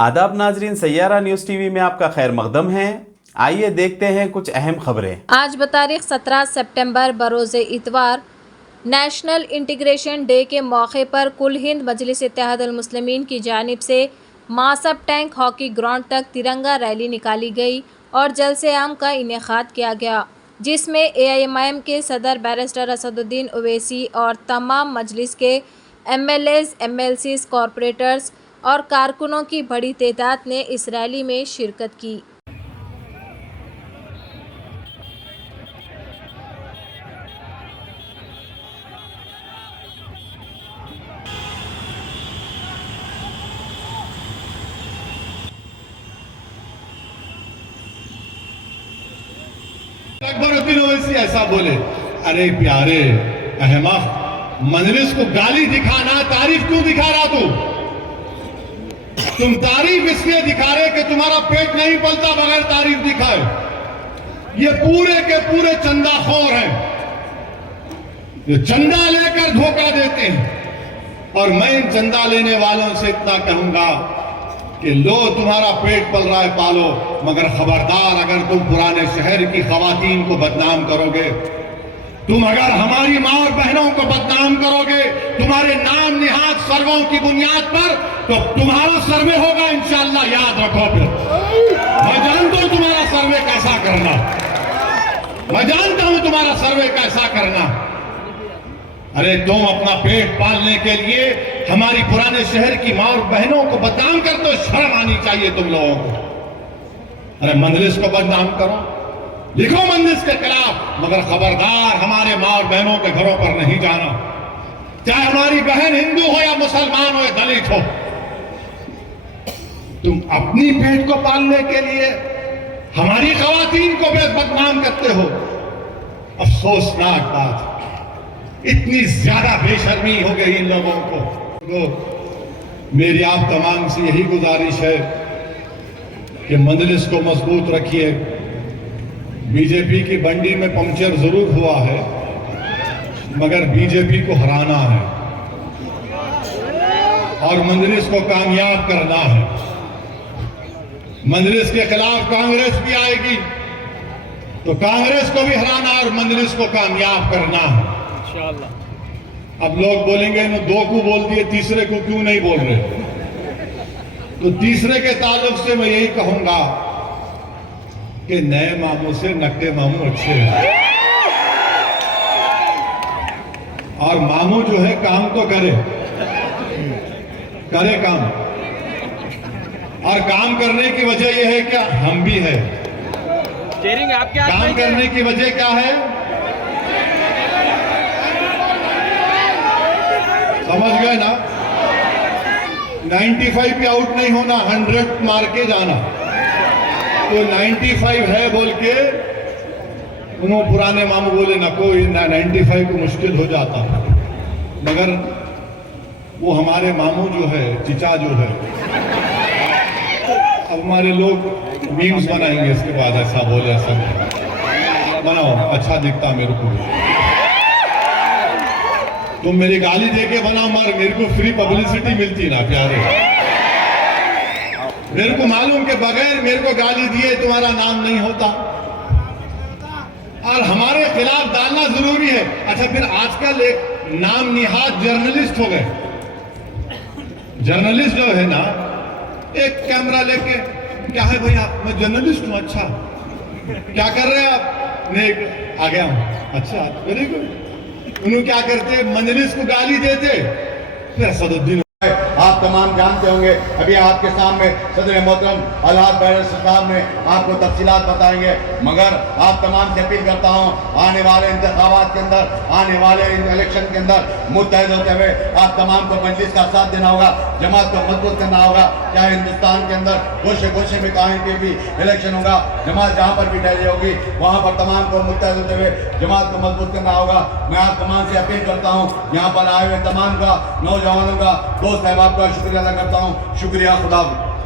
आदाब नाजरीन, Saiyaara news TV में आपका खैर मकदम है। आइए देखते हैं कुछ अहम खबरें। आज बतारीख 17 सितंबर बरोज़े इतवार नेशनल इंटीग्रेशन डे के मौके पर कुल हिंद मजलिस इत्तेहादुल मुस्लिमीन की जानिब से मासब टैंक हॉकी ग्राउंड तक तिरंगा रैली निकाली गई और जलसे आम का इनेकाद किया गया, जिसमें AIMIM के सदर बैरिस्टर असदुद्दीन ओवैसी और तमाम मजलिस के MLAs, MLCs, कॉरपोरेटर्स और कारकुनों की बड़ी तादाद ने इस रैली में शिरकत की। अकबरुद्दीन ओवैसी ऐसा बोले, अरे प्यारे अहमक, मजलिस को गाली दिखाना, तारीफ क्यों दिखा रहा तू? तुम तारीफ इसलिए दिखा रहे कि तुम्हारा पेट नहीं पलता बगैर तारीफ दिखाए। ये पूरे के पूरे चंदाखोर हैं, ये चंदा लेकर धोखा देते हैं। और मैं इन चंदा लेने वालों से इतना कहूंगा कि लो, तुम्हारा पेट पल रहा है, पालो, मगर खबरदार, अगर तुम पुराने शहर की खवातीन को बदनाम करोगे, तुम अगर हमारी मां और बहनों को बदनाम करोगे तुम्हारे नाम निहाद सर्वों की बुनियाद पर, तो तुम्हारा सर्वे होगा इंशाअल्लाह, याद रखो। फिर मैं जानता हूं तुम्हारा सर्वे कैसा करना, मैं जानता हूं तुम्हारा सर्वे कैसा करना। अरे तुम अपना पेट पालने के लिए हमारी पुराने शहर की मां और बहनों को बदनाम कर, तो शर्म आनी चाहिए तुम लोगों को। अरे मजलिस को बदनाम करो, लिखो मजलिस के खिलाफ, मगर खबरदार हमारे मां और बहनों के घरों पर नहीं जाना, चाहे हमारी बहन हिंदू हो या मुसलमान हो या दलित हो। तुम अपनी पेट को पालने के लिए हमारी खवातीन को बदनाम करते हो। अफसोसनाक बात, इतनी ज्यादा बेशर्मी हो गई इन लोगों को। तो मेरी आप तमाम से यही गुजारिश है कि मजलिस को मजबूत रखिए। बीजेपी की बंडी में पंक्चर जरूर हुआ है, मगर बीजेपी को हराना है और मजलिस को कामयाब करना है। मजलिस के खिलाफ कांग्रेस भी आएगी, तो कांग्रेस को भी हराना और मजलिस को कामयाब करना है इंशाअल्लाह। अब लोग बोलेंगे ना, दो को बोल दिए, तीसरे को क्यों नहीं बोल रहे? तो तीसरे के ताल्लुक से मैं यही कहूंगा कि नए मामू से नकटे मामू अच्छे हैं, और मामू जो है काम तो करे काम, और काम करने की वजह यह है क्या, हम भी है। काम करने की वजह क्या है, समझ गए ना? 95 पे आउट नहीं होना, 100 मार के जाना। तो 95 है बोल के उन्होंने पुराने मामू बोले ना, कोई 95 को मुश्किल हो जाता, मगर वो हमारे मामू जो है, चिचा जो है, अब हमारे लोग मीम्स बनाएंगे इसके बाद, ऐसा बोले, ऐसा बनाओ, अच्छा दिखता मेरे को। तुम मेरी गाली देके बनाओ, मगर मेरे को फ्री पब्लिसिटी मिलती ना प्यारे। मेरे को मालूम कि बगैर मेरे को गाली दिए तुम्हारा नाम नहीं होता, और हमारे खिलाफ डालना जरूरी है। अच्छा, फिर आजकल एक नाम निहाद जर्नलिस्ट हो गए। जर्नलिस्ट जो है ना, एक कैमरा लेके, क्या है भाई आप, मैं जर्नलिस्ट हूं, अच्छा क्या कर रहे हैं आप? नहीं, आ गया हूं, अच्छा वेरी गुड। उन्होंने क्या करते, मजलिस को गाली देते, फिर असदुद्दीन। आप तमाम जानते होंगे, अभी आपके सामने सदर मोहतरम अल्हाज बैरिस्टर साहब ने आपको तफसीलात बताएंगे, मगर आप तमाम से अपील करता हूं, आने वाले इंतखाबात के अंदर, आने वाले इलेक्शन के अंदर मुत्तहिद होते हुए आप तमाम को मजलिस का साथ देना होगा, जमात को मजबूत करना होगा। चाहे हिंदुस्तान के अंदर गोशे गोशे में कहीं पे भी इलेक्शन होगा, जमात जहाँ पर भी डैली होगी वहाँ पर तमाम को मुत्तहिद होते हुए जमात को मजबूत करना होगा। मैं आप तमाम से अपील करता हूँ, यहाँ पर आए हुए तमाम का, नौजवानों का, दोस्त अहबाब का शुक्रिया अदा करता हूँ। शुक्रिया, खुदा।